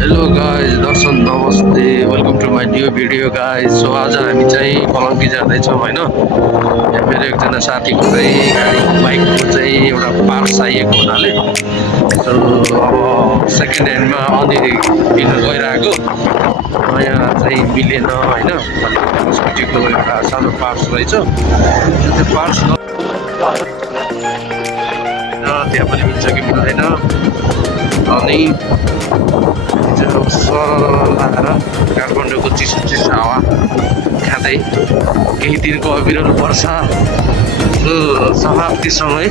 Hello guys, दर्शन नमस्ते, welcome to my new video guys. So आज हामी चाहिँ कलङ्की जाँदैछौँ होइन। यहाँ मेरो एकजना साथीको चाहिँ गाडीको बाइकको चाहिँ एउटा पार्ट चाहिएको हुनाले सो अब सेकेन्ड ह्यान्डमा अनि लिन गइरहेको। नयाँ चाहिँ मिलेन होइन। स्कुटीको एउटा सानो पार्ट्स रहेछ, त्यो पार्ट्स त्यहाँ पनि मिल्छ कि मिल्दैन अनि लाएर काठमाडौँको चिसो चिसो हावा खाँदै केही दिनको अविरल वर्षा समाप्तिसँगै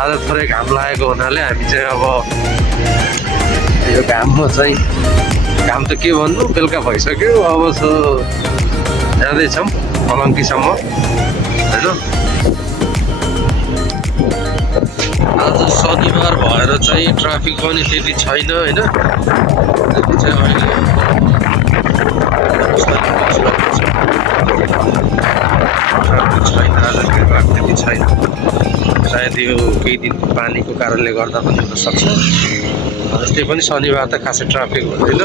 आज थोरै घाम लागेको हुनाले हामी चाहिँ अब यो घाममा चाहिँ घाम त के भन्नु, बेलुका भइसक्यो। अब जाँदैछौँ कलङ्कीसम्म होइन। आज शनिबार भएर चाहिँ ट्राफिक पनि त्यति छैन होइन। त्यति चाहिँ अहिले ट्राफिक छैन, आज ट्राफिक त्यति छैन। सायद यो केही दिन पानीको कारणले गर्दा पनि हुनसक्छ। जस्तै पनि शनिबार त खासै ट्राफिक हुँदैन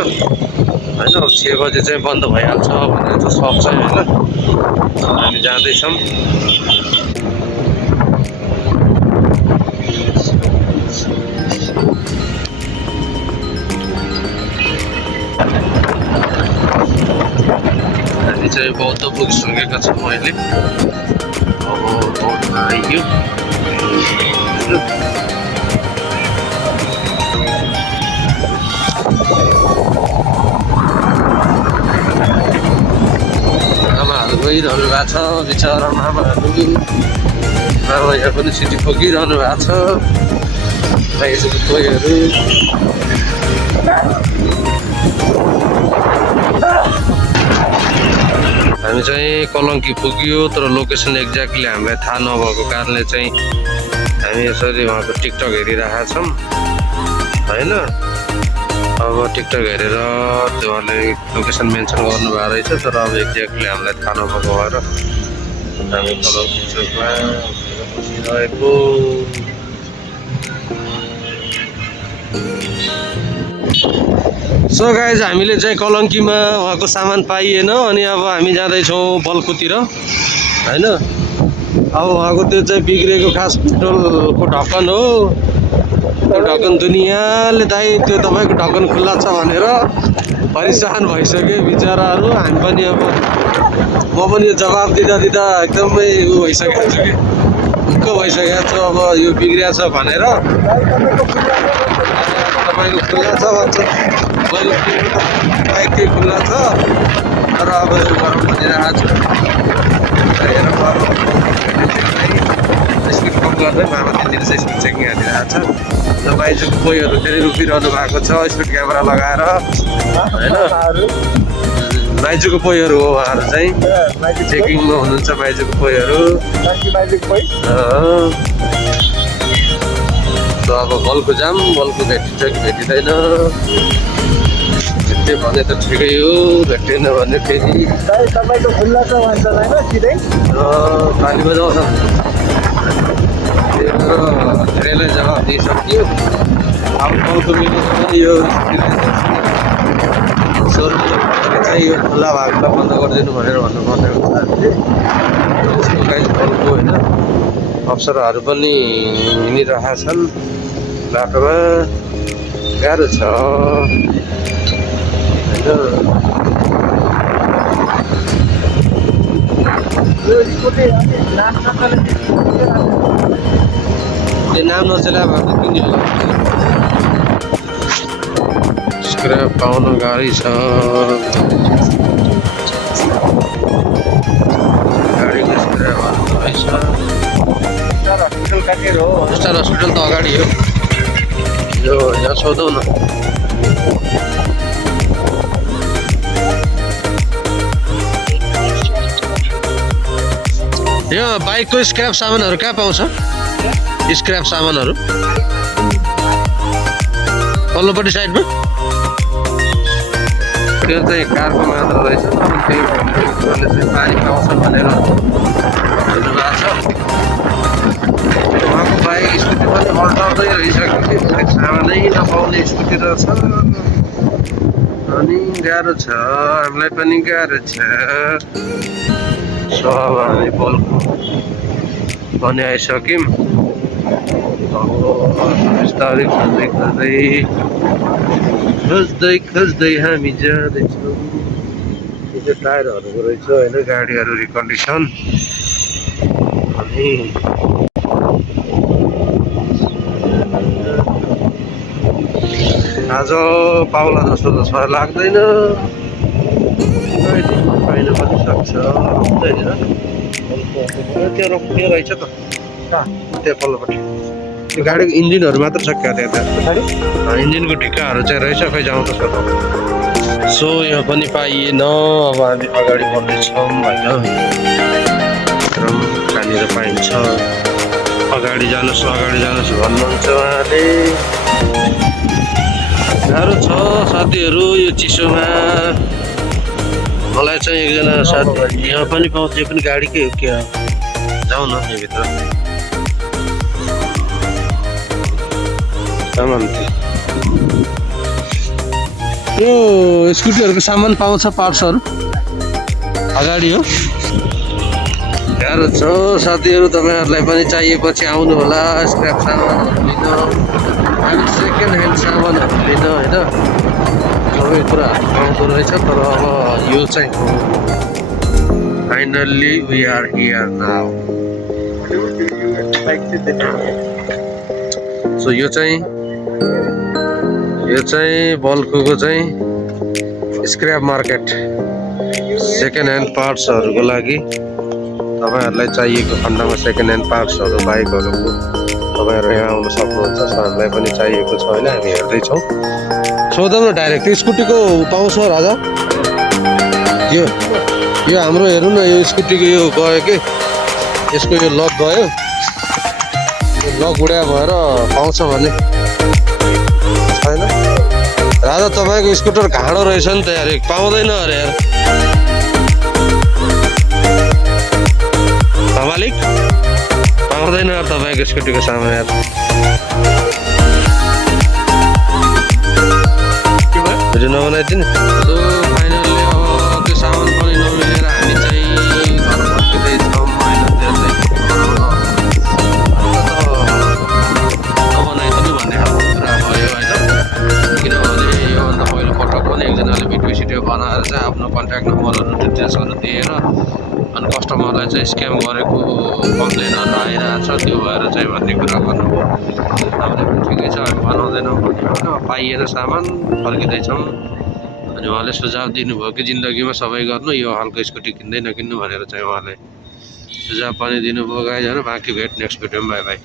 होइन। 6 बजे चाहिँ बन्द भइहाल्छ भनेर त सक्छ होइन। हामी जाँदैछौँ। हामी चाहिँ बौद्ध पुगिसकेका छौँ अहिले। अब बौद्ध आइयो। आमाहरू गइरहनु भएको छ, बिचरा मामाहरू। मामा यहाँ पनि सिटी ठोकिरहनु भएको छ। भाइहरूको कोहीहरू हामी चाहिँ कलङ्की पुग्यो, तर लोकेसन एक्ज्याक्टली हामीलाई थाहा नभएको कारणले चाहिँ हामी यसरी उहाँको टिकटक हेरिरहेका छौँ होइन। अब टिकटक हेरेर उहाँले लोकेसन मेन्सन गर्नुभएको रहेछ, तर अब एक्ज्याक्टली हामीलाई थाहा नभएको भएर हामी कलङ्की चोकमा बसिरहेको। सो गाइज, हामीले चाहिँ कलङ्कीमा उहाँको सामान पाइएन अनि अब हामी जाँदैछौँ बल्कुतिर होइन। अब उहाँको त्यो चाहिँ बिग्रेको खास पेट्रोलको ढक्कन हो। त्यो ढक्कन दुनियाँले दाइ त्यो तपाईँको ढक्कन खुल्ला छ भनेर परेसान भइसक्यो बिचराहरू। हामी पनि अब म पनि यो जवाब दिँदा दिँदा एकदमै भइसकेको छु कि ढुक्क भइसकेको छु। अब यो बिग्रिया छ भनेर तपाईँको खुल्ला छ भन्छ, मैले बाइकै खुल्ला छ तर अब यो गरम भनिरहेको छु। स्पिड कम गर्दै मामा त्यहाँनिर चाहिँ स्पिड चेकिङ हालिरहेको छ। र बाइकको कोहीहरू फेरि रोकिरहनु भएको छ स्पिड क्यामेरा लगाएर होइन। माइजूको कोहीहरू हो उहाँहरू चाहिँ चेकिङमा हुनुहुन्छ। माइजूको कोहीहरू अब बल्को जाम, बल्को भेटिन्छ कि भेटिँदैन भेट्यो भने त ठिकै हो, भेटेन भने फेरि तपाईँको खुल्ला छ भन्छ होइन सिधै पानी बजाउँछ। धेरैलाई जवाब दिइसक्यो। अब गाउँको मिलोसँग यो सोरुमले चाहिँ यो खुल्ला भागलाई बन्द गरिदिनु भनेर भन्नुपर्ने हुन्छ हामीले। त्यसको गाइड बल्को होइन। अफसरहरू पनि हिँडिरहेका छन् बाटोमा, गाह्रो छ त्यो नाम नचला भएको किन्यो। स्क्रैप पाउनु गाडी छ, गाडीको स्क्रैपहरू रहेछ। स्टार हस्पिटल त अगाडि हो। यो यहाँ सोधौँ न। यो बाइकको स्क्रैप सामानहरू कहाँ पाउँछ? स्क्रैप सामानहरू पल्लोपट्टि साइडमा। त्यो चाहिँ कारको मात्र रहेछ। त्यही पानी पाउँछ भनेर भन्नुभएको छ। उहाँको बाइक स्कुटी पनि अल्टाउँदै रहेछ कि सामानै नपाउने स्कुटी रहेछ। अनि गाह्रो छ, हामीलाई पनि गाह्रो छ। सो अब हामी बल्ब बनाइसक्यौँ। अब बिस्तारै खोज्दै हामी जाँदैछौँ। यो चाहिँ टायरहरूको रहेछ होइन, गाडीहरू रिकन्डिसन। अनि आज पाउला जस्तो त छ लाग्दैन, पाइन पनि सक्छ। त्यो रहेछ त त्यो पल्लोपट्टि, त्यो गाडीको इन्जिनहरू मात्र छ क्या त्यहाँ, इन्जिनको ढिक्काहरू चाहिँ रहेछ, खै जाउँ त सर। सो यहाँ पनि पाइएन, अब हामी अगाडि बढ्दैछौँ होइन। कहाँनिर पाइन्छ, अगाडि जानुहोस् भन्नुहुन्छ उहाँले। गाह्रो छ साथीहरू यो चिसोमा। मलाई चाहिँ एकजना साथी यहाँ पनि पाउँछ, यो पनि गाडीकै हो क्या। जाउँ न यहाँभित्र। सामान यो स्कुटीहरूको सामान पाउँछ, पार्ट्सहरू अगाडि हो। गाह्रो छ साथीहरू, तपाईँहरूलाई पनि चाहिएपछि आउनु होला स्क्र्याप सामानहरू लिन, सेकेन्ड ह्यान्ड सामानहरू लिन होइन। सबै कुराहरू पाउँदो रहेछ। तर अब यो चाहिँ finally we are here now. So यो चाहिँ बल्कुको चाहिँ स्क्रैप मार्केट, सेकेन्ड ह्यान्ड पार्ट्सहरूको लागि। तपाईँहरूलाई चाहिएको खण्डमा सेकेन्ड ह्यान्ड पार्ट्सहरू बाइकहरूको तपाईँहरू यहाँ आउनु सक्नुहुन्छ। हामीलाई पनि चाहिएको छ होइन, हामी हेर्दैछौँ। सोधौँ न डाइरेक्ट, स्कुटीको पाउँछ राजा? यो हाम्रो हेरौँ न, यो स्कुटीको यो गयो कि, यसको यो लक गयो, लक उड्या भएर पाउँछ भने छैन। राजा तपाईँको स्कुटर घाँडो रहेछ नि त यार, पाउँदैन अरे यार। मालिक पाउँदैन यार तपाईँको स्कुटीको सामान यार। भिडियो नबनाइदिनु। सो फाइनली अब त्यो सामान पनि नमिलेर हामी चाहिँ घर फर्किँदैछौँ होइन। त्यो चाहिँ नबनाइदिनु भन्ने खालको कुरा भयो होइन। किनभने योभन्दा पहिलो पटक पनि एकजनाले भिडियो बनाएर चाहिँ आफ्नो कन्ट्याक्ट नम्बरहरू डिटेल्सहरू दिएर अनि कस्टमरलाई चाहिँ स्क्याम गरेको कम्प्लेनहरू आइरहेको छ। त्यो भएर चाहिँ भन्ने कुरा गर्नुभयो। हामीले पनि ठिकै छ, हामी बनाउँदैनौँ भन्यो होइन। पाइएन सामान, फर्किँदैछौँ। अनि उहाँले सुझाव दिनुभयो कि जिन्दगीमा सबै गर्नु, यो खालको स्कुटी किन्दै नकिन्नु भनेर चाहिँ उहाँले सुझाव पनि दिनुभयो गाइजहरू। बाँकी भेट नेक्स्ट भिडियोमा, बाई बाई।